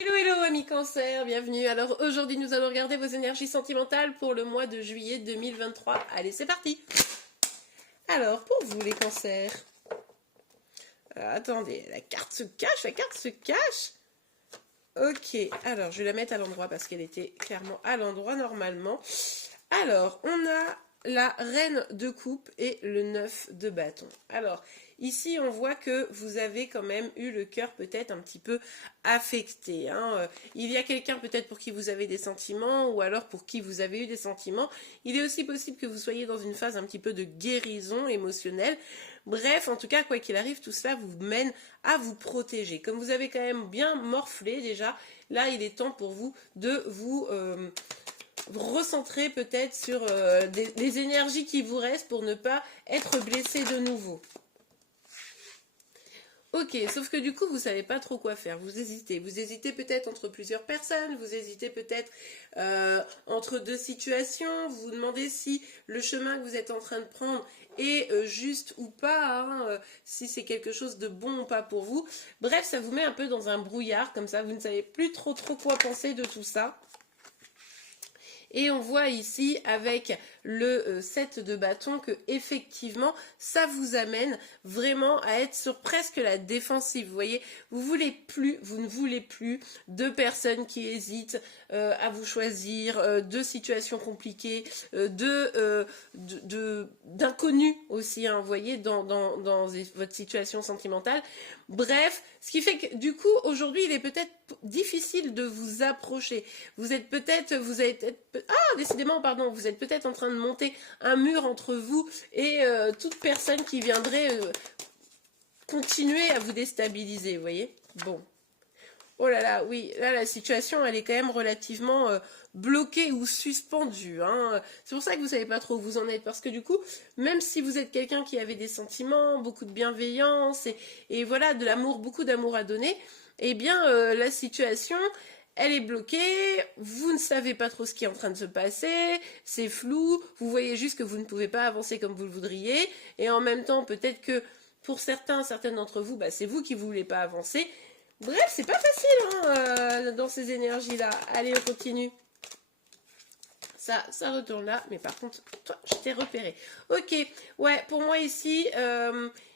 Hello hello amis cancer, bienvenue. Alors aujourd'hui nous allons regarder vos énergies sentimentales pour le mois de juillet 2023. Allez c'est parti. Alors pour vous les cancers. Attendez, la carte se cache. Ok, alors je vais la mettre à l'endroit parce qu'elle était clairement à l'endroit normalement. Alors on a la reine de coupe et le 9 de bâton. Alors ici on voit que vous avez quand même eu le cœur peut-être un petit peu affecté. Il y a quelqu'un peut-être pour qui vous avez des sentiments ou alors pour qui vous avez eu des sentiments. Il est aussi possible que vous soyez dans une phase un petit peu de guérison émotionnelle. Bref, en tout cas, quoi qu'il arrive, tout cela vous mène à vous protéger. Comme vous avez quand même bien morflé déjà, là il est temps pour vous de vous recentrer peut-être sur les énergies qui vous restent pour ne pas être blessé de nouveau. Ok, sauf que du coup, vous savez pas trop quoi faire. Vous hésitez. Vous hésitez peut-être entre plusieurs personnes. Vous hésitez peut-être entre deux situations. Vous vous demandez si le chemin que vous êtes en train de prendre est juste ou pas. Si c'est quelque chose de bon ou pas pour vous. Bref, ça vous met un peu dans un brouillard. Comme ça, vous ne savez plus trop quoi penser de tout ça. Et on voit ici avec le 7 de bâton que effectivement ça vous amène vraiment à être sur presque la défensive. Vous voyez, vous ne voulez plus de personnes qui hésitent à vous choisir, de situations compliquées, d'inconnus aussi, vous voyez, dans votre situation sentimentale. Bref, ce qui fait que du coup aujourd'hui il est peut-être difficile de vous approcher. Vous êtes peut-être, décidément, pardon, vous êtes peut-être en train de monter un mur entre vous et toute personne qui viendrait continuer à vous déstabiliser, vous voyez. Bon. Oh là là, oui, là la situation elle est quand même relativement bloquée ou suspendue. C'est pour ça que vous savez pas trop où vous en êtes, parce que du coup, même si vous êtes quelqu'un qui avait des sentiments, beaucoup de bienveillance et voilà, de l'amour, beaucoup d'amour à donner, eh bien la situation elle est bloquée, vous ne savez pas trop ce qui est en train de se passer, c'est flou, vous voyez juste que vous ne pouvez pas avancer comme vous le voudriez, et en même temps peut-être que pour certaines d'entre vous, c'est vous qui ne voulez pas avancer. Bref, c'est pas facile dans ces énergies-là. Allez, on continue. Ça retourne là, mais par contre, toi, je t'ai repéré. Ok, ouais, pour moi ici,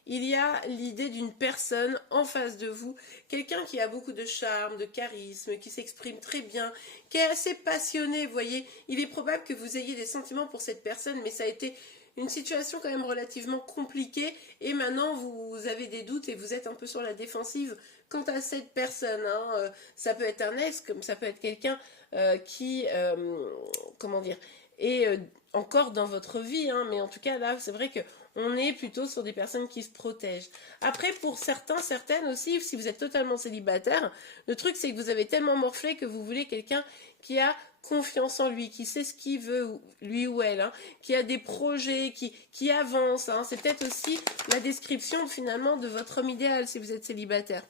il y a l'idée d'une personne en face de vous, quelqu'un qui a beaucoup de charme, de charisme, qui s'exprime très bien, qui est assez passionné, vous voyez. Il est probable que vous ayez des sentiments pour cette personne, mais ça a été une situation quand même relativement compliquée et maintenant vous avez des doutes et vous êtes un peu sur la défensive quant à cette personne. Ça peut être un ex, comme ça peut être quelqu'un qui, comment dire, est encore dans votre vie, mais en tout cas là c'est vrai que on est plutôt sur des personnes qui se protègent. Après, pour certaines aussi, si vous êtes totalement célibataire, le truc c'est que vous avez tellement morflé que vous voulez quelqu'un qui a confiance en lui, qui sait ce qu'il veut, lui ou elle, qui a des projets, qui avance. C'est peut-être aussi la description finalement de votre homme idéal si vous êtes célibataire.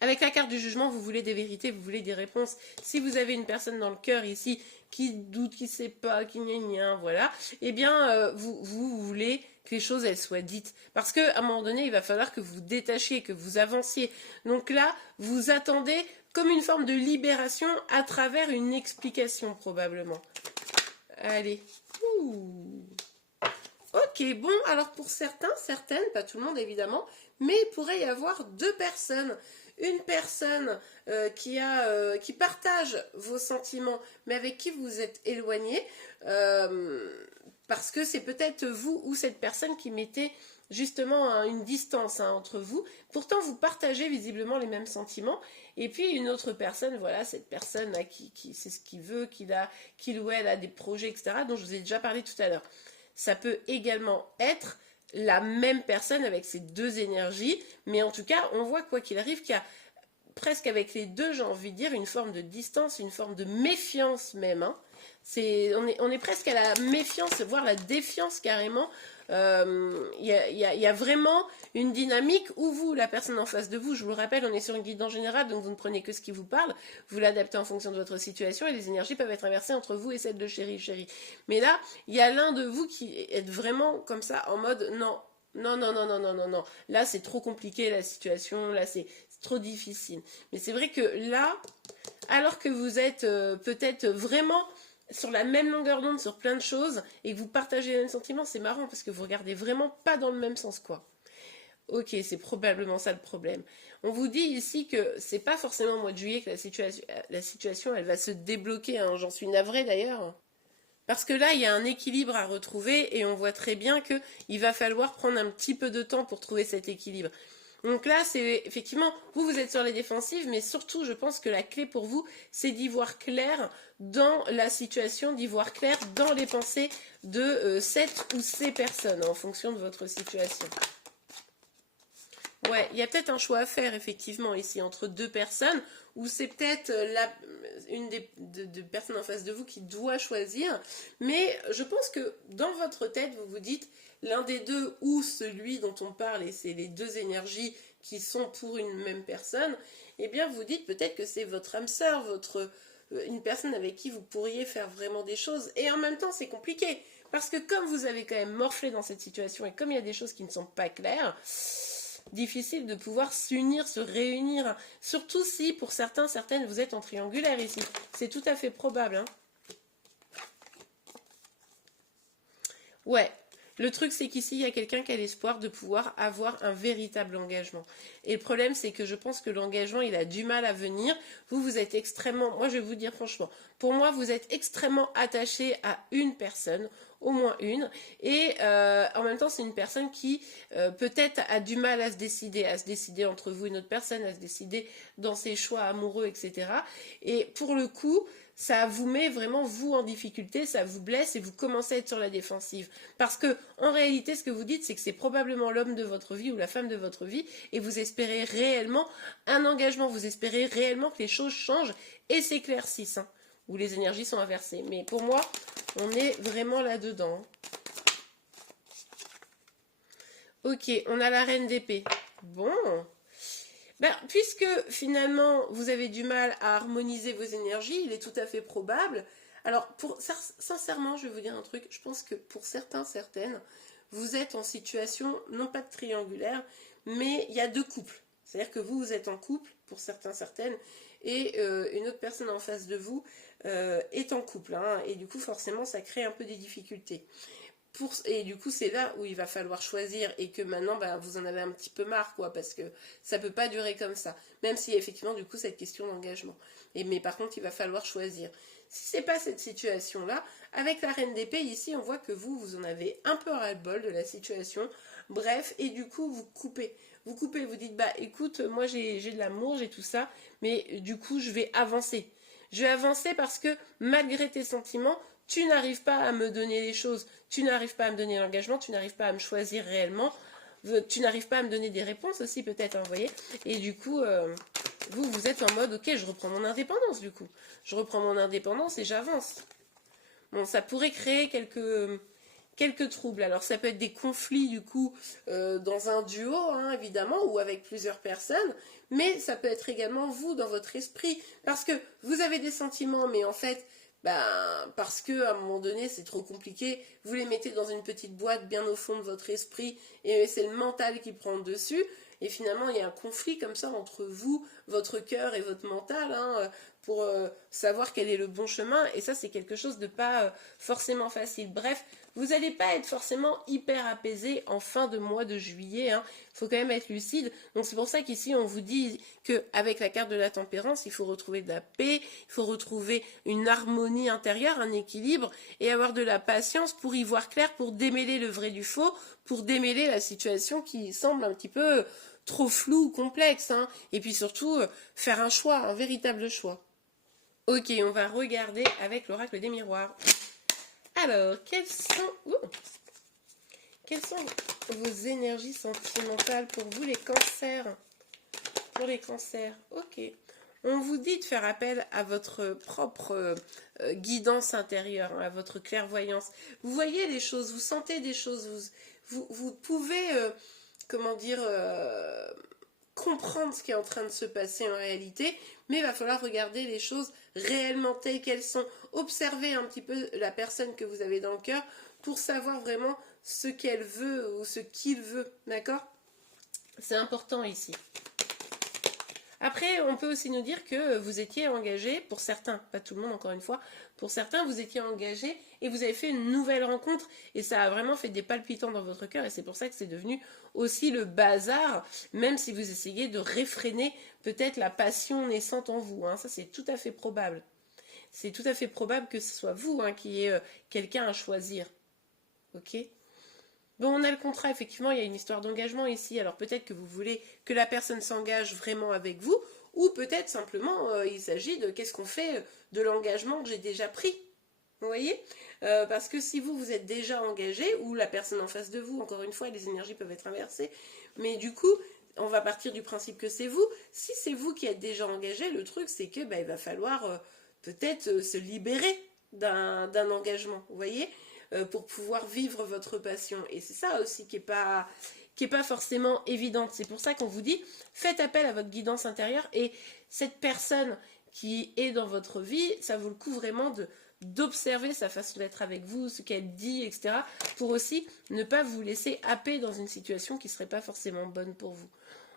Avec la carte du jugement, vous voulez des vérités, vous voulez des réponses. Si vous avez une personne dans le cœur ici qui doute, qui ne sait pas, qui gna voilà, eh bien, vous voulez que les choses elles soient dites. Parce qu'à un moment donné, il va falloir que vous détachiez, que vous avanciez. Donc là, vous attendez comme une forme de libération à travers une explication probablement. Allez. Ouh. Ok, bon, alors pour certaines, pas tout le monde évidemment, mais il pourrait y avoir deux personnes. Une personne qui partage vos sentiments, mais avec qui vous êtes éloigné, parce que c'est peut-être vous ou cette personne qui mettez justement une distance entre vous. Pourtant, vous partagez visiblement les mêmes sentiments. Et puis une autre personne, voilà, cette personne qui sait ce qu'il veut, qu'il ou elle a des projets, etc., dont je vous ai déjà parlé tout à l'heure. Ça peut également être la même personne avec ces deux énergies, mais en tout cas, on voit quoi qu'il arrive qu'il y a presque avec les deux, j'ai envie de dire, une forme de distance, une forme de méfiance même. On est presque à la méfiance, voire la défiance carrément. Il y a vraiment une dynamique où vous, la personne en face de vous, je vous le rappelle, on est sur une guidance générale, donc vous ne prenez que ce qui vous parle, vous l'adaptez en fonction de votre situation et les énergies peuvent être inversées entre vous et celle de chéri. Mais là, il y a l'un de vous qui est vraiment comme ça en mode non. Non. Là, c'est trop compliqué la situation. Là, c'est trop difficile. Mais c'est vrai que là, alors que vous êtes peut-être vraiment sur la même longueur d'onde sur plein de choses et que vous partagez les mêmes sentiments, c'est marrant parce que vous regardez vraiment pas dans le même sens, quoi. Ok, c'est probablement ça le problème. On vous dit ici que c'est pas forcément au mois de juillet que la situation elle va se débloquer, hein. J'en suis navrée d'ailleurs. Parce que là, il y a un équilibre à retrouver et on voit très bien qu'il va falloir prendre un petit peu de temps pour trouver cet équilibre. Donc là, c'est effectivement, vous êtes sur les défensives, mais surtout, je pense que la clé pour vous, c'est d'y voir clair dans la situation, d'y voir clair dans les pensées de cette ou ces personnes, en fonction de votre situation. Ouais, il y a peut-être un choix à faire, effectivement, ici, entre deux personnes, ou c'est peut-être une des personnes en face de vous qui doit choisir, mais je pense que dans votre tête, vous vous dites, l'un des deux ou celui dont on parle, et c'est les deux énergies qui sont pour une même personne, eh bien, vous dites peut-être que c'est votre âme sœur, une personne avec qui vous pourriez faire vraiment des choses, et en même temps, c'est compliqué, parce que comme vous avez quand même morflé dans cette situation, et comme il y a des choses qui ne sont pas claires, difficile de pouvoir s'unir, se réunir, surtout si pour certains, certaines, vous êtes en triangulaire ici. C'est tout à fait probable. Hein. Ouais. Le truc, c'est qu'ici, il y a quelqu'un qui a l'espoir de pouvoir avoir un véritable engagement. Et le problème, c'est que je pense que l'engagement, il a du mal à venir. Vous êtes extrêmement... Moi, je vais vous dire franchement, pour moi, vous êtes extrêmement attaché à une personne, au moins une. Et en même temps, c'est une personne qui, peut-être, a du mal à se décider entre vous et une autre personne, à se décider dans ses choix amoureux, etc. Et pour le coup... ça vous met vraiment vous en difficulté, ça vous blesse et vous commencez à être sur la défensive. Parce que en réalité, ce que vous dites, c'est que c'est probablement l'homme de votre vie ou la femme de votre vie et vous espérez réellement un engagement, vous espérez réellement que les choses changent et s'éclaircissent, hein, où les énergies sont inversées. Mais pour moi, on est vraiment là-dedans. Ok, on a la reine d'épée. Bon... Ben, puisque finalement vous avez du mal à harmoniser vos énergies, il est tout à fait probable. Alors, sincèrement, je vais vous dire un truc. Je pense que pour certains, certaines, vous êtes en situation, non pas de triangulaire, mais il y a deux couples. C'est-à-dire que vous êtes en couple, pour certains, certaines, et une autre personne en face de vous est en couple. Hein, et du coup, forcément, ça crée un peu des difficultés. Et du coup, c'est là où il va falloir choisir et que maintenant, ben, vous en avez un petit peu marre, quoi, parce que ça peut pas durer comme ça. Même s'il y a effectivement, du coup, cette question d'engagement. Mais par contre, il va falloir choisir. Si c'est pas cette situation-là, avec la reine d'épée, ici, on voit que vous en avez un peu ras-le-bol de la situation. Bref, et du coup, vous coupez. Vous coupez, vous dites, bah écoute, moi j'ai de l'amour, j'ai tout ça, mais du coup, je vais avancer. Je vais avancer parce que malgré tes sentiments, tu n'arrives pas à me donner les choses, tu n'arrives pas à me donner l'engagement, tu n'arrives pas à me choisir réellement, tu n'arrives pas à me donner des réponses aussi peut-être, hein, vous voyez. Et du coup, vous êtes en mode, ok, je reprends mon indépendance du coup. Je reprends mon indépendance et j'avance. Bon, ça pourrait créer quelques troubles. Alors ça peut être des conflits du coup dans un duo, hein, évidemment, ou avec plusieurs personnes, mais ça peut être également vous dans votre esprit, parce que vous avez des sentiments, mais en fait, ben, parce que à un moment donné c'est trop compliqué, vous les mettez dans une petite boîte bien au fond de votre esprit, et c'est le mental qui prend le dessus, et finalement il y a un conflit comme ça entre vous, votre cœur et votre mental, hein, pour savoir quel est le bon chemin, et ça c'est quelque chose de pas forcément facile. Bref, vous n'allez pas être forcément hyper apaisé en fin de mois de juillet, hein. Il faut quand même être lucide. Donc c'est pour ça qu'ici on vous dit qu'avec la carte de la tempérance, il faut retrouver de la paix, il faut retrouver une harmonie intérieure, un équilibre, et avoir de la patience pour y voir clair, pour démêler le vrai du faux, pour démêler la situation qui semble un petit peu trop floue ou complexe, hein. Et puis surtout, faire un choix, un véritable choix. Ok, on va regarder avec l'oracle des miroirs. Alors, quelles sont vos énergies sentimentales pour vous, les cancers? Pour les cancers, ok. On vous dit de faire appel à votre propre guidance intérieure, hein, à votre clairvoyance. Vous voyez les choses, vous sentez des choses, vous pouvez, comment dire, comprendre ce qui est en train de se passer en réalité, mais il va falloir regarder les choses réellement telles qu'elles sont, observer un petit peu la personne que vous avez dans le cœur pour savoir vraiment ce qu'elle veut ou ce qu'il veut, d'accord? C'est important ici. Après, on peut aussi nous dire que vous étiez engagé, pour certains, pas tout le monde encore une fois, pour certains, vous étiez engagé et vous avez fait une nouvelle rencontre et ça a vraiment fait des palpitants dans votre cœur et c'est pour ça que c'est devenu aussi le bazar, même si vous essayez de réfréner peut-être la passion naissante en vous. Ça, c'est tout à fait probable. C'est tout à fait probable que ce soit vous qui ait quelqu'un à choisir. Ok ? Bon, on a le contrat, effectivement, il y a une histoire d'engagement ici. Alors peut-être que vous voulez que la personne s'engage vraiment avec vous, ou peut-être simplement il s'agit de qu'est-ce qu'on fait de l'engagement que j'ai déjà pris. Vous voyez parce que si vous êtes déjà engagé, ou la personne en face de vous, encore une fois, les énergies peuvent être inversées, mais du coup, on va partir du principe que c'est vous. Si c'est vous qui êtes déjà engagé, le truc c'est que il va falloir peut-être se libérer d'un engagement, vous voyez, pour pouvoir vivre votre passion. Et c'est ça aussi qui est pas forcément évidente. C'est pour ça qu'on vous dit, faites appel à votre guidance intérieure et cette personne qui est dans votre vie, ça vaut le coup vraiment d'observer sa façon d'être avec vous, ce qu'elle dit, etc. pour aussi ne pas vous laisser happer dans une situation qui ne serait pas forcément bonne pour vous.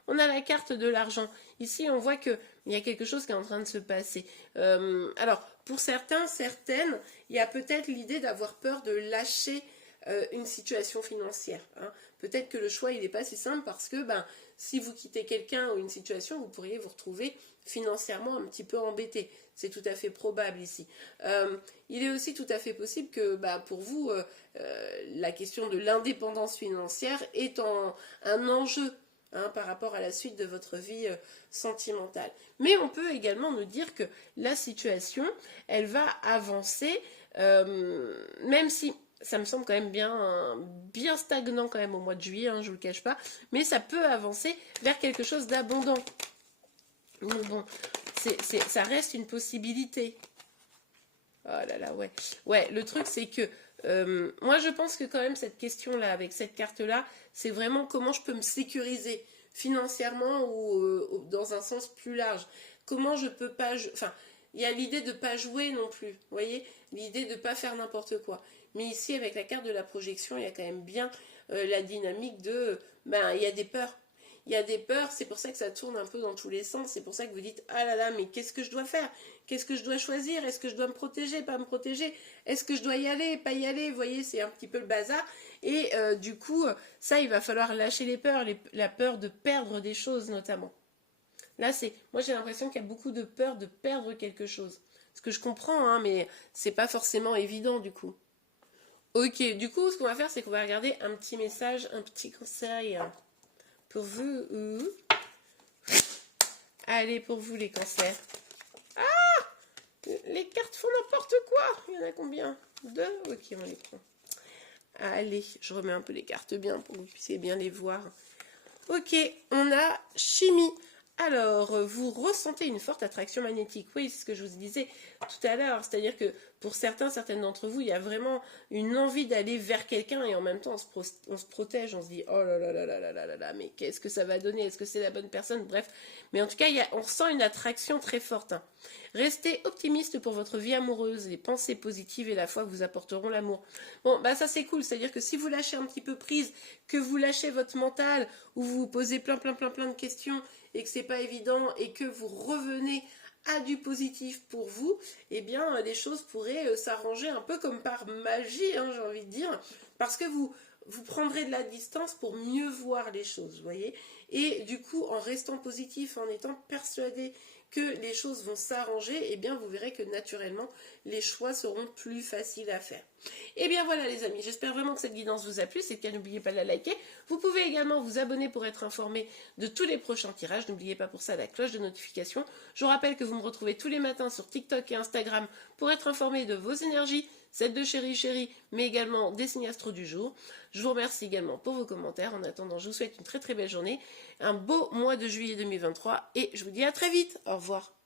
On a la carte de l'argent. Ici, on voit qu'il y a quelque chose qui est en train de se passer. Alors, pour certains, certaines, il y a peut-être l'idée d'avoir peur de lâcher une situation financière. Peut-être que le choix, il n'est pas si simple parce que si vous quittez quelqu'un ou une situation, vous pourriez vous retrouver financièrement un petit peu embêté. C'est tout à fait probable ici. Il est aussi tout à fait possible que pour vous, la question de l'indépendance financière est un enjeu par rapport à la suite de votre vie sentimentale. Mais on peut également nous dire que la situation, elle va avancer, même si ça me semble quand même bien stagnant quand même au mois de juillet, je ne vous le cache pas, mais ça peut avancer vers quelque chose d'abondant. Bon, ça reste une possibilité. Oh là là, ouais. Ouais, le truc c'est que moi je pense que quand même cette question-là, avec cette carte-là, c'est vraiment comment je peux me sécuriser financièrement ou dans un sens plus large. Comment je peux pas... Enfin, il y a l'idée de ne pas jouer non plus, vous voyez, l'idée de ne pas faire n'importe quoi. Mais ici, avec la carte de la projection, il y a quand même bien la dynamique de... il y a des peurs. Il y a des peurs, c'est pour ça que ça tourne un peu dans tous les sens. C'est pour ça que vous dites, ah là là, mais qu'est-ce que je dois faire? Qu'est-ce que je dois choisir? Est-ce que je dois me protéger, pas me protéger? Est-ce que je dois y aller, pas y aller? Vous voyez, c'est un petit peu le bazar. Et du coup, ça, il va falloir lâcher les peurs, la peur de perdre des choses notamment. Là, moi j'ai l'impression qu'il y a beaucoup de peur de perdre quelque chose. Ce que je comprends, mais c'est pas forcément évident du coup. Ok, du coup, ce qu'on va faire, c'est qu'on va regarder un petit message, un petit conseil pour vous. Allez, pour vous les cancers. Ah! Les cartes font n'importe quoi. Il y en a combien? 2? Ok, on les prend. Allez, je remets un peu les cartes bien pour que vous puissiez bien les voir. Ok, on a chimie. Alors, vous ressentez une forte attraction magnétique. Oui, c'est ce que je vous disais tout à l'heure. C'est-à-dire que pour certaines d'entre vous, il y a vraiment une envie d'aller vers quelqu'un et en même temps, on se protège. On se dit, oh là là là là là là là là, mais qu'est-ce que ça va donner? Est-ce que c'est la bonne personne? Bref. Mais en tout cas, on ressent une attraction très forte. Restez optimiste pour votre vie amoureuse. Les pensées positives et la foi vous apporteront l'amour. Bon, ça c'est cool. C'est-à-dire que si vous lâchez un petit peu prise, que vous lâchez votre mental, ou vous vous posez plein de questions, et que c'est pas évident et que vous revenez à du positif pour vous, eh bien les choses pourraient s'arranger un peu comme par magie, j'ai envie de dire, parce que vous prendrez de la distance pour mieux voir les choses, vous voyez, et du coup en restant positif, en étant persuadé que les choses vont s'arranger, eh bien vous verrez que naturellement les choix seront plus faciles à faire. Et bien voilà les amis, j'espère vraiment que cette guidance vous a plu, c'est le cas, n'oubliez pas de la liker. Vous pouvez également vous abonner pour être informé de tous les prochains tirages, n'oubliez pas pour ça la cloche de notification. Je vous rappelle que vous me retrouvez tous les matins sur TikTok et Instagram pour être informé de vos énergies, celles de chérie, mais également des signes astro du jour. Je vous remercie également pour vos commentaires. En attendant, je vous souhaite une très très belle journée, un beau mois de juillet 2023 et je vous dis à très vite. Au revoir.